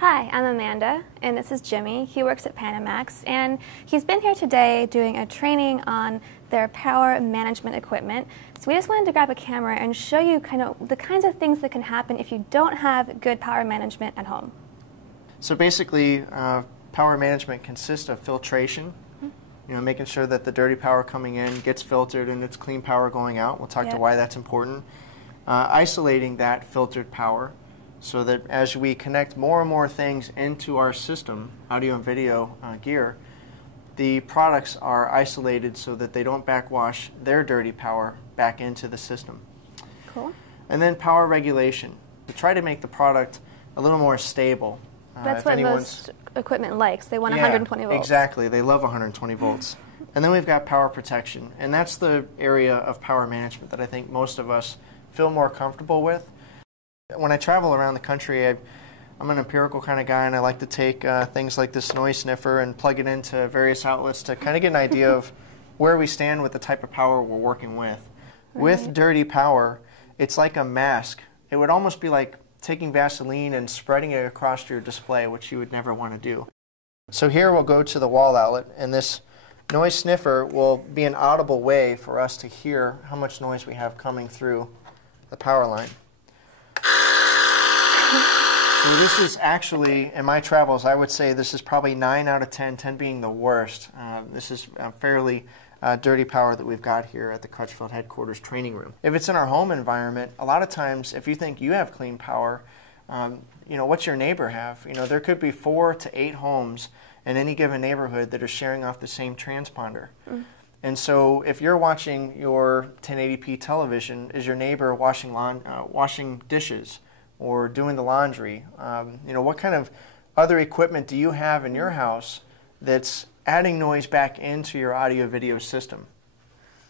Hi, I'm Amanda, and this is Jimmy. He works at Panamax, and he's been here today doing a training on their power management equipment. So we just wanted to grab a camera and show you the kinds of things that can happen if you don't have good power management at home. So basically, power management consists of filtration, making sure that the dirty power coming in gets filtered and it's clean power going out. We'll talk to why that's important. Isolating that filtered power, so that as we connect more and more things into our system, audio and video gear, the products are isolated so that they don't backwash their dirty power back into the system. Cool. And then power regulation, to try to make the product a little more stable. That's what most equipment likes. They want 120 volts. Exactly. They love 120 volts. And then we've got power protection, and that's the area of power management that I think most of us feel more comfortable with. When I travel around the country, I'm an empirical kind of guy, and I like to take things like this noise sniffer and plug it into various outlets to kind of get an idea of where we stand with the type of power we're working with. Right. With dirty power, it's like a mask. It would almost be like taking Vaseline and spreading it across your display, which you would never want to do. So here we'll go to the wall outlet, and this noise sniffer will be an audible way for us to hear how much noise we have coming through the power line. So this is actually, in my travels, I would say this is probably 9 out of 10, 10 being the worst. This is fairly dirty power that we've got here at the Crutchfield headquarters training room. If it's in our home environment, a lot of times if you think you have clean power, what's your neighbor have? There could be 4 to 8 homes in any given neighborhood that are sharing off the same transponder. And so if you're watching your 1080p television, is your neighbor washing dishes or doing the laundry? What kind of other equipment do you have in your house that's adding noise back into your audio-video system?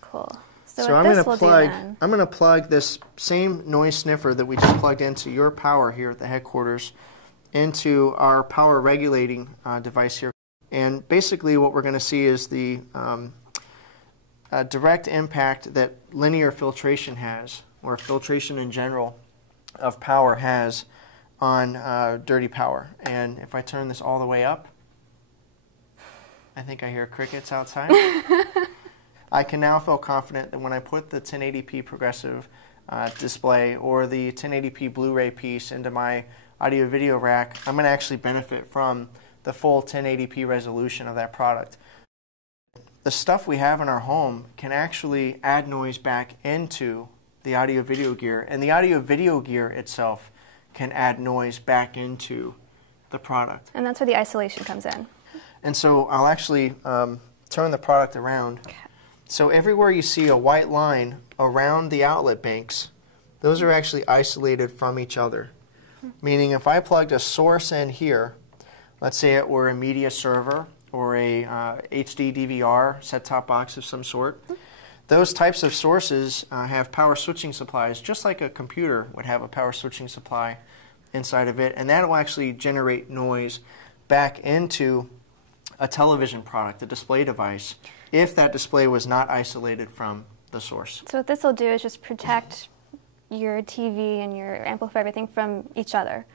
Cool. So I'm going to plug this same noise sniffer that we just plugged into your power here at the headquarters into our power regulating device here. And basically what we're going to see is the direct impact that linear filtration has, or filtration in general of power has on dirty power. And if I turn this all the way up, I think I hear crickets outside. I can now feel confident that when I put the 1080p progressive display or the 1080p Blu-ray piece into my audio-video rack, I'm going to actually benefit from the full 1080p resolution of that product. The stuff we have in our home can actually add noise back into the audio-video gear, and the audio-video gear itself can add noise back into the product. And that's where the isolation comes in. And so I'll actually turn the product around. Okay. So everywhere you see a white line around the outlet banks, those are actually isolated from each other. Meaning if I plugged a source in here, let's say it were a media server or a HD DVR set-top box of some sort, those types of sources have power switching supplies, just like a computer would have a power switching supply inside of it, and that will actually generate noise back into a television product, a display device, if that display was not isolated from the source. So what this will do is just protect your TV and your amplifier, everything from each other.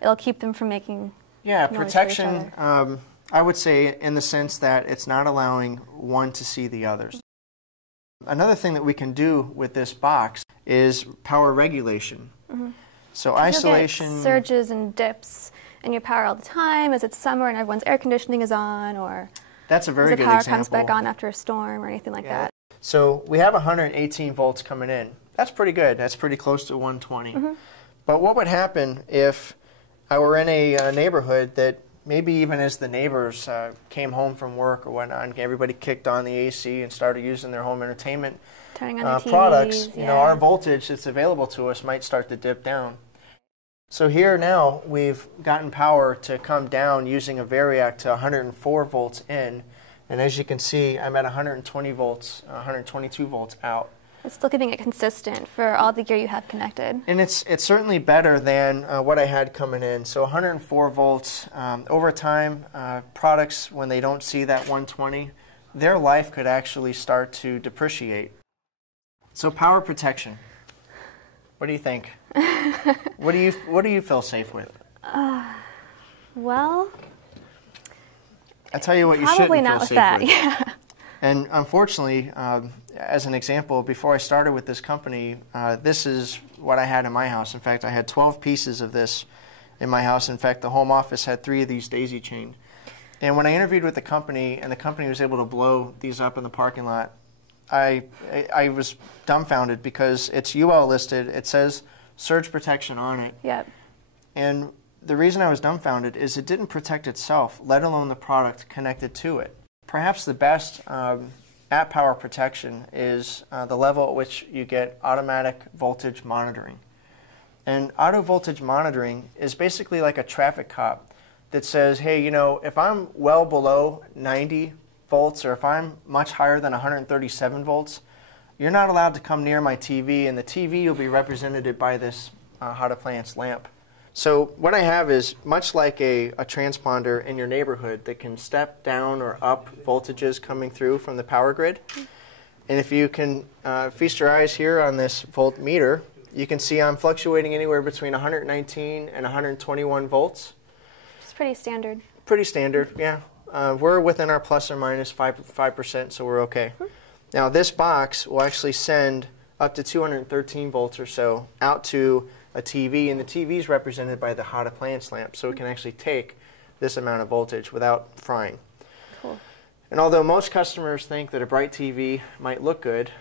It'll keep them from making noise protection, I would say in the sense that it's not allowing one to see the others. Another thing that we can do with this box is power regulation. So isolation... Get surges and dips in your power all the time as it's summer and everyone's air conditioning is on, or that's a very good the example. power comes back on after a storm or anything like that. So we have 118 volts coming in. That's pretty good. That's pretty close to 120. But what would happen if I were in a neighborhood that maybe even as the neighbors came home from work or whatnot, and everybody kicked on the AC and started using their home entertainment products, our voltage that's available to us might start to dip down. So here now we've gotten power to come down using a variac to 104 volts in, and as you can see, I'm at 120 volts, 122 volts out. It's still keeping it consistent for all the gear you have connected. And it's certainly better than what I had coming in. So 104 volts. Over time, products, when they don't see that 120, their life could actually start to depreciate. So power protection. What do you think? What do you feel safe with? Well, I tell you what, you probably shouldn't not feel with safe that. with. Yeah. And unfortunately, as an example, before I started with this company, this is what I had in my house. In fact, I had 12 pieces of this in my house. In fact, the home office had 3 of these daisy chained. And when I interviewed with the company, and the company was able to blow these up in the parking lot, I was dumbfounded because it's UL listed. It says surge protection on it. Yep. And the reason I was dumbfounded is it didn't protect itself, let alone the product connected to it. Perhaps the best at power protection is the level at which you get automatic voltage monitoring. And auto voltage monitoring is basically like a traffic cop that says, hey, you know, if I'm well below 90 volts or if I'm much higher than 137 volts, you're not allowed to come near my TV, and the TV will be represented by this hot appliance lamp. So what I have is much like a transponder in your neighborhood that can step down or up voltages coming through from the power grid. And if you can feast your eyes here on this voltmeter, you can see I'm fluctuating anywhere between 119 and 121 volts. It's pretty standard. Pretty standard, yeah. We're within our plus or minus 5%, so we're okay. Now this box will actually send up to 213 volts or so out to a TV, and the TV is represented by the hot appliance lamp, so it can actually take this amount of voltage without frying. Cool. And although most customers think that a bright TV might look good,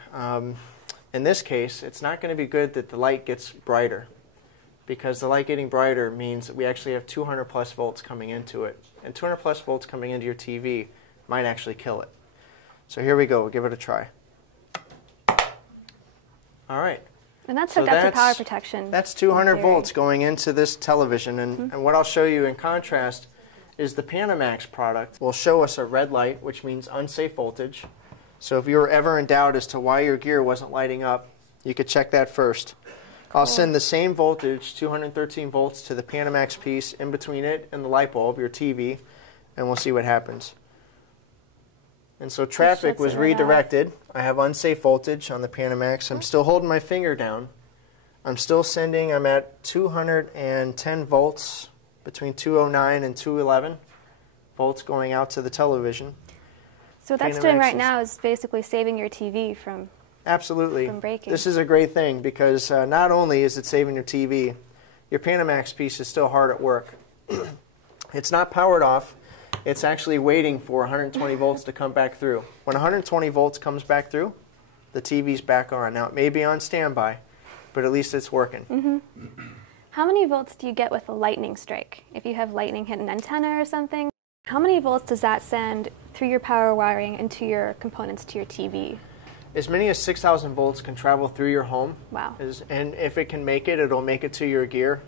in this case, it's not going to be good that the light gets brighter, because the light getting brighter means that we actually have 200 plus volts coming into it. And 200 plus volts coming into your TV might actually kill it. So here we go. We'll give it a try. All right. And that's hooked up to power protection. That's 200 volts going into this television. And what I'll show you in contrast is the Panamax product will show us a red light, which means unsafe voltage. So if you were ever in doubt as to why your gear wasn't lighting up, you could check that first. I'll send the same voltage, 213 volts, to the Panamax piece in between it and the light bulb, your TV, and we'll see what happens. And so traffic was redirected. I have unsafe voltage on the Panamax. I'm still holding my finger down. I'm still sending, I'm at 210 volts, between 209 and 211 volts going out to the television. So what that's doing right now is basically saving your TV from breaking. This is a great thing because not only is it saving your TV, your Panamax piece is still hard at work. It's not powered off. It's actually waiting for 120 volts to come back through. When 120 volts comes back through, the TV's back on. Now, it may be on standby, but at least it's working. Mm-hmm. How many volts do you get with a lightning strike? If you have lightning hit an antenna or something, how many volts does that send through your power wiring into your components to your TV? As many as 6,000 volts can travel through your home. Wow. And if it can make it, it'll make it to your gear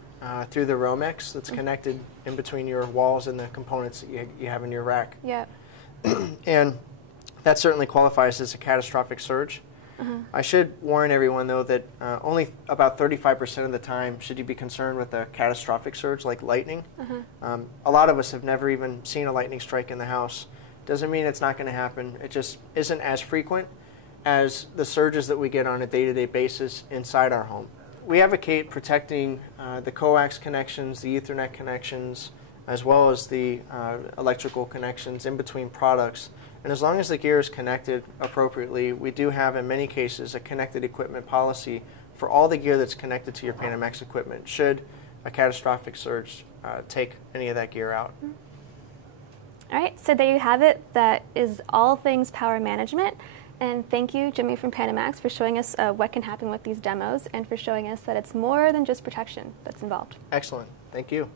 through the Romex that's connected in between your walls and the components that you have in your rack. Yeah. And that certainly qualifies as a catastrophic surge. I should warn everyone, though, that only about 35% of the time should you be concerned with a catastrophic surge like lightning. A lot of us have never even seen a lightning strike in the house. Doesn't mean it's not going to happen. It just isn't as frequent as the surges that we get on a day-to-day basis inside our home. We advocate protecting the coax connections, the Ethernet connections, as well as the electrical connections in between products. And as long as the gear is connected appropriately, we do have, in many cases, a connected equipment policy for all the gear that's connected to your Panamax equipment, should a catastrophic surge take any of that gear out. All right, so there you have it. That is all things power management. And thank you, Jimmy from Panamax, for showing us what can happen with these demos and for showing us that it's more than just protection that's involved. Excellent. Thank you.